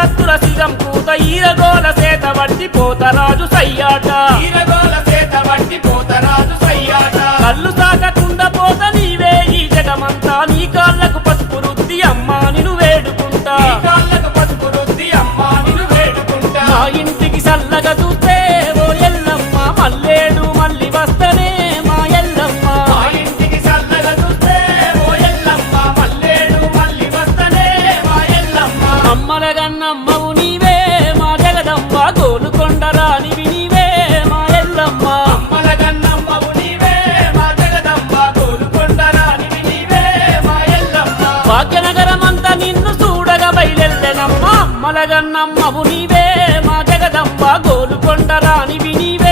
కత్తుల సిగం కూత ఈరగోల సేత వట్టి పోతరాజు సయ్యాట కళ్ళు సాగకుండా పోత నీవే ఈ జగమంతా నీ కాళ్ళకు పసుపు రుద్ది అమ్మా నిన్ను వేడుకుంటా మా ఇంటికి సల్లగా చూస్తే ఓ ఎల్లమ్మ మల్లేడు మళ్ళీ వస్తనే మా ఎల్లమ్మ అమ్మల గన్నమ్మవు నీవే మా జగదమ్మ గోలుకొండ రానివి నీవే మా ఎల్లమ్మ భాగ్యనగరమంతా నిన్ను చూడగా బయలెల్లెనమ్మ అమ్మల గన్నమ్మవు నీవే మా జగదమ్మ గోలుకొండ రానివి నీవే